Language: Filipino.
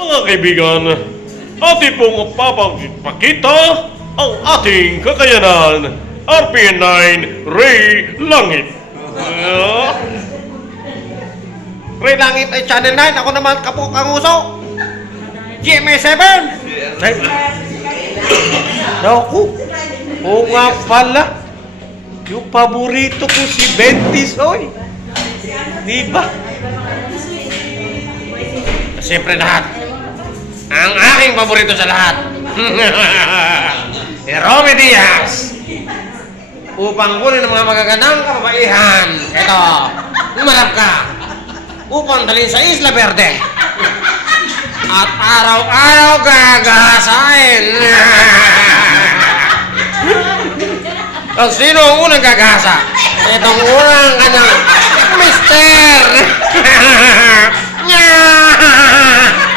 Mga kaibigan, ating pong papakita ang ating kakayanan. RPN9 Ray Langit. Ray Langit ay Channel 9. Ako naman Kapok ang Uso. GMA7. Naku, oo nga pala. Yung paborito ko si Bentisoy. Di ba? Siyempre lahat. Ang aking paborito sa lahat. Si Romy Diaz. Upang kunin ang mga magagandang kababaihan. Ito, umarap ka. Upang dalhin sa Isla Verde. At araw-araw gagahasain. At sino ang unang gagahasa? Itong unang kanyang Mister!